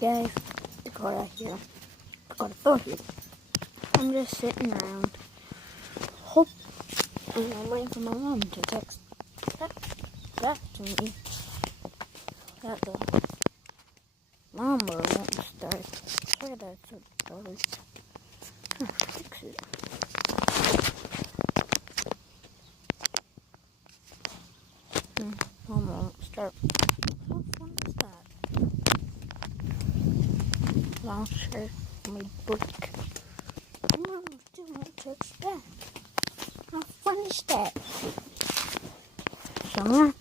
guys, Dakota here. Dakota Thor here. I'm just sitting around. And I'm waiting for my mom to text back to me that the lawnmower won't start. Sorry that's so dark. Fix it. Lawnmower won't start. How fun is that? Launcher my brick. Mom still won't text back. How fun is that? So